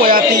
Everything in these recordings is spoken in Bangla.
বয়াতি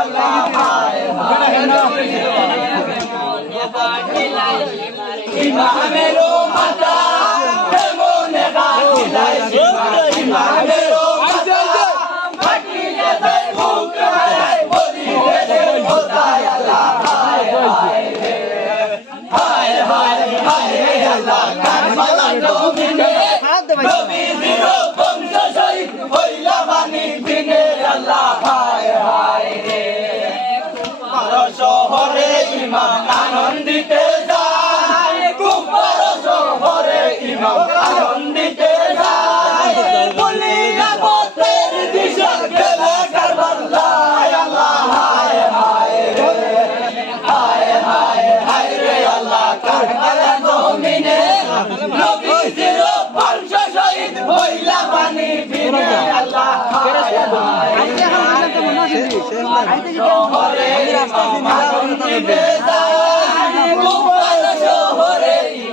বিনে আল্লাহ হায় হায় ইমামেরও মাতা কেমনে কাটিলাই সীমার ইমামেরও মাতা কাটিলে তাই মুখ হায় বলিতেছে কোথায় আল্লাহ হায় হায় রে হায় হায় হায় রে আল্লাহ কারবালা ডমিনে নবীজির বংশ শহীদ হইলা বাণী বিনে আল্লাহ হায় হায় রে কুমার শহরে ইমাম আনন্দিতে যায় কুমার শহরে ইমাম আনন্দিতে যায় বলিয়া পথের দিশা গেলে কারবালায় আল্লাহ হায় হায় রে হায় হায় হায় রে আল্লাহ? কারবালা জমিনে নবীজির বংশ শহীদ হইলা বাণী বিনে। আল্লাহ হায় হায় শহরে ইমাম আনন্দিতে যায় গোপাল শহরে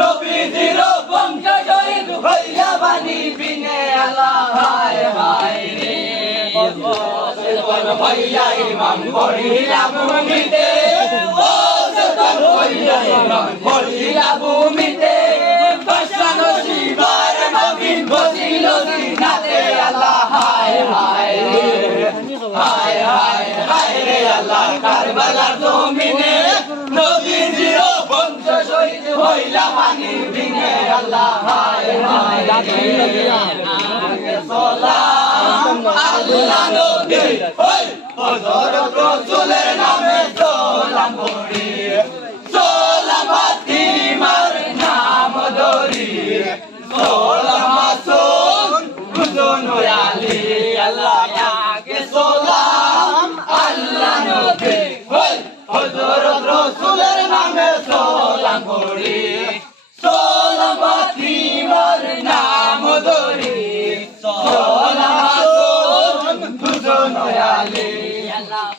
নবীজির বংশ শহীদ হইয়া বাণী বিনে আল্লাহ হায় হায় রে সচেতন হইয়া ইমাম পড়িলা ভূমিতে ও সচেতন হইয়া ইমাম আল্লাহ কারবালার জমিনে নবীজির বংশ শহীদ হইলা পানি ভিঙে আল্লাহ হায় হায় সালাম। আল্লাহ নবী, ওই হযরত রাসূলের নামে সালাম করি। রাসূলের নামে সালাম করি সালাম ফাতিমার নাম ধরি সালাম আসুন হুজুর আলী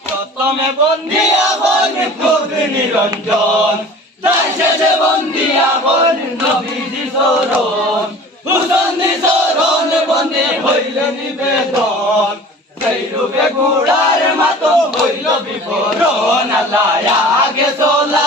প্রথমে বন্দিয়া বন খুদ নিরঞ্জন তাই শেষে বন্দিয়া বন নবীজি সরণ হুসন্দি সরণ বন্দে হইল নিবেদন সেই রূপে গুড়ার মাতো হইল বিবরণ আল্লাহ আগে সোলাম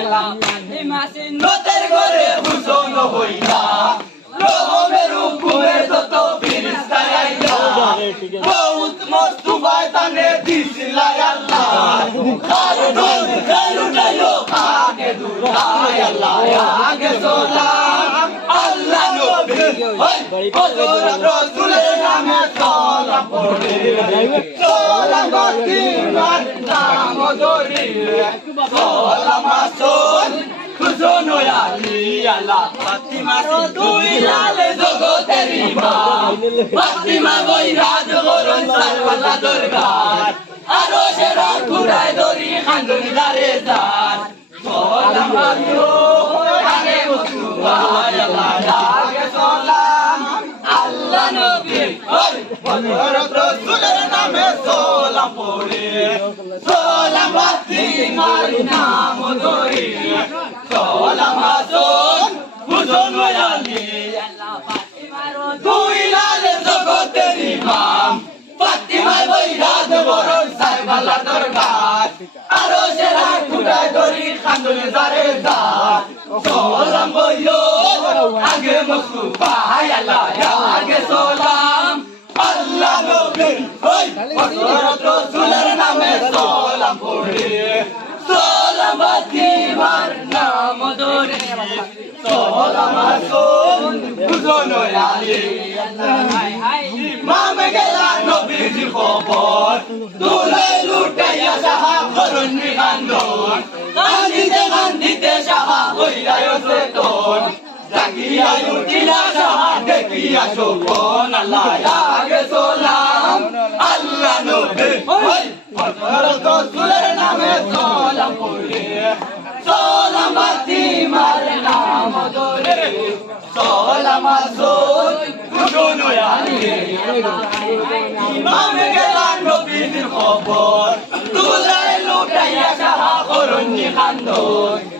আল্লাহ নতের ঘরে হুসন হইলা। রহমের হুকুমে যত ফিরিস্তা আইলা। বহুত মস্তু বায়তানে দিছিলা আল্লাহ। আর দোল গালু গালু আগে দুলাই আল্লাহ। আগে সোলাম আল্লাহ নবী হযরত রাসূলের নামে সালাম পড়ে সালাম বাতি মার নাম ধরে সালাম আসল খুশনো আলী আল্লাহ ফাতিমা দুই লালে জগতের ইমাম ফাতিমা বই রাজ গরন সারওয়ালা দরবার আরও সেরা ঘুরায় দরি খান্দন দারে যান সালাম আলো আগে মুস্তুফা আল্লাহ আগে সালাম আল্লাহ নবী ওই হযরত রাসূলের নামে সালাম পড়ে সালাম ফাতিমার নাম ধরে সালাম হাসন হুসন আলী দুই লাল জগতের ইমাম ফাতিমার বৈরাদ বরণ সাহেবালা দরবার আরও সেরা খুঁটায় ধরি খান্দুলি জারে দার সোলাম বইলো আগে মুস্তুফা আল্লাহ আগে সোলাম আল্লাহ নবী, ওই হযরত রাসূলের নামে সোলাম পড়ে সোলাম ফাতিমার নাম ধরে সোলাম আসন হুসন আলী। মামে গেলা নবীজি খবর তুলে লুটাইয়া সাহা করুন নিকান্দন গান্ধিতে গান্ধিতে সাহা হইয়ায় চেতন জাগিয়া উঠিলা সাহা দেখিয়া শোভন আল্লাহ আগে সোলাম আল্লাহ নবী ওই হযরত রাসূলের নামে সোলাম পড়ে সোলাম ফাতিমার নাম ধরে খবর তুলাই লুটাইয়া সাহা করুণি খান্দন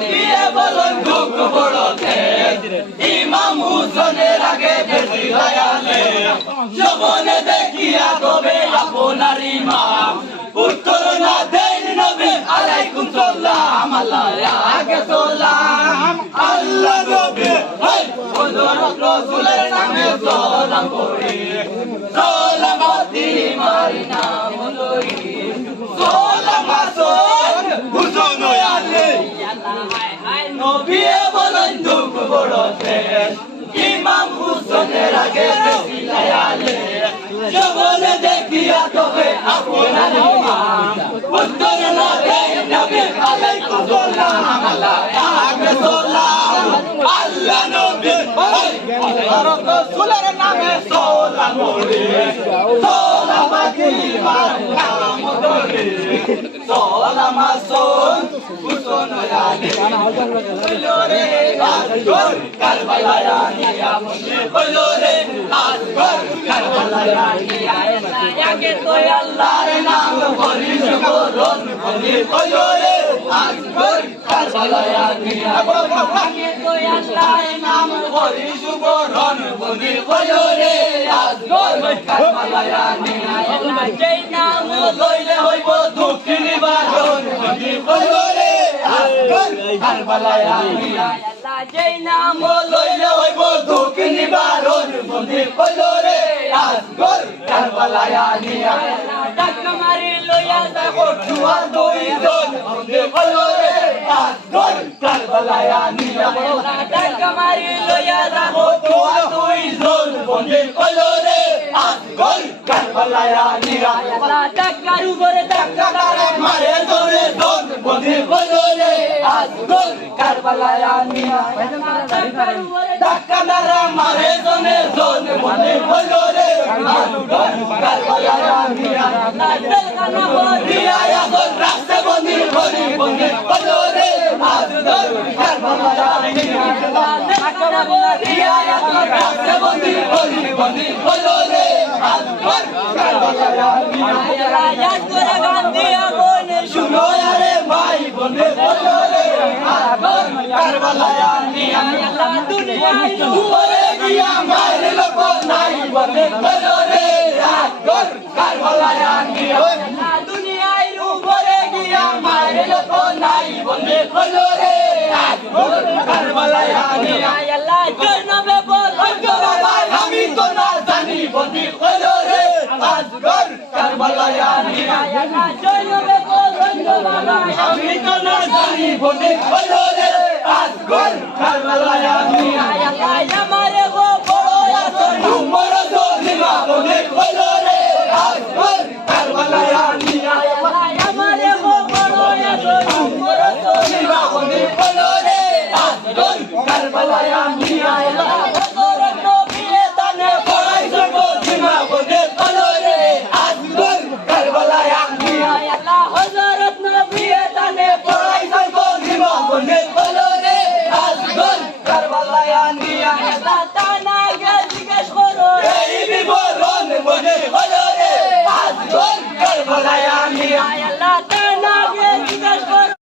দিয়ে বলুন দুঃখ বড়তে ইমাম হুসনের আগে বেশি লাগালে যবনে দেখিয়া কবে আপনার ইমাম উত্তর না দেন নবী আলাইকুম সালাম আল্লাহ আগে সালাম আল্লাহ নবী হাই হযরত রাসূলের নামে সালাম আসন হুসন আলী নবিয়ে বলেন দুঃখ বড়তে ইমাম হুসনের আগে আলে জবনে দেখিয়া তবে আপনার ইমাম উত্তর না দেয় নবী আলাইকুম সালাম আগে সালাম আল্লাহ নবী হযরত রাসূলের নামে সালাম পড়ে সালাম ফাতিমার নাম ধরে সালাম আসন হুসন আলী। হইল রে আসগর কারবালায় নিয়া মনে হইল রে আসগর কারবালায় নিয়া আগে তো আল্লাহর নাম করি সুবরণ বলি হইল রে আসগর কারবালায় নিয়া আগে তো আল্লাহর নাম করি সুবরণ বলি হইল রে আসগর কারবালায় নিয়া যেই নাম লইলে হইব দুঃখ নিবারণ বলি হইল রে আসগর কারবালায় নিয়া যেই নাম লইলে হইব দুঃখ নিবারণ, মনে কইল রে আসগর কারবালায়া নিয়া ডাক মারি লইয়া দেখো জুয়া দুই জন বন্ধে কইল রে আসগর কারবালায়া নিয়া ডাক মারি লইয়া দেখো জুয়া দুই জন বন্ধে কইল রে আসগর কারবালায়া নিয়া টাকার উপরে টাকা কাটারে মারে ধরে দন বন্ধে হলো রে আসগর কারবালায়া নিয়া টাকার উপরে ডাকানারা মারে জনে জন বন্ধে হলো রে আসগর কারবালায়া নিয়া টাকা ভরি রিয়া আসগর রাস্তা বন্ধে বন্ধে বন্ধে হলো রে আসগর কারবালায়া নিয়া টাকা ভরি রিয়া আসগর রাস্তা বন্ধে বন্ধে বন্ধে হলো রে আসগর কারবালায়া নিয়া রাজাত করে গান্ধী আগুনে শুনো আরে ভাই বন্ধে হলো রে আসগর কারবালায়া নিয়া দুনিয়ায় উপরে গিয়া মায়ের লোক নাই বন্ধে হলো রে আসগর কারবালায়া নিয়া দুনিয়ায় উপরে গিয়া মায়ের লোক নাই বন্ধে হলো রে আসগর কারবালায়া নিয়া আল্লাহ জনবে বল ভাই আমি তো না জানি বন্ধে হলো রে আসগর কারবালায় আমি। আমার গো বড় আসর তোমার তো দিমাগ অনেক হলো রে। আসগর কারবালায় আমি।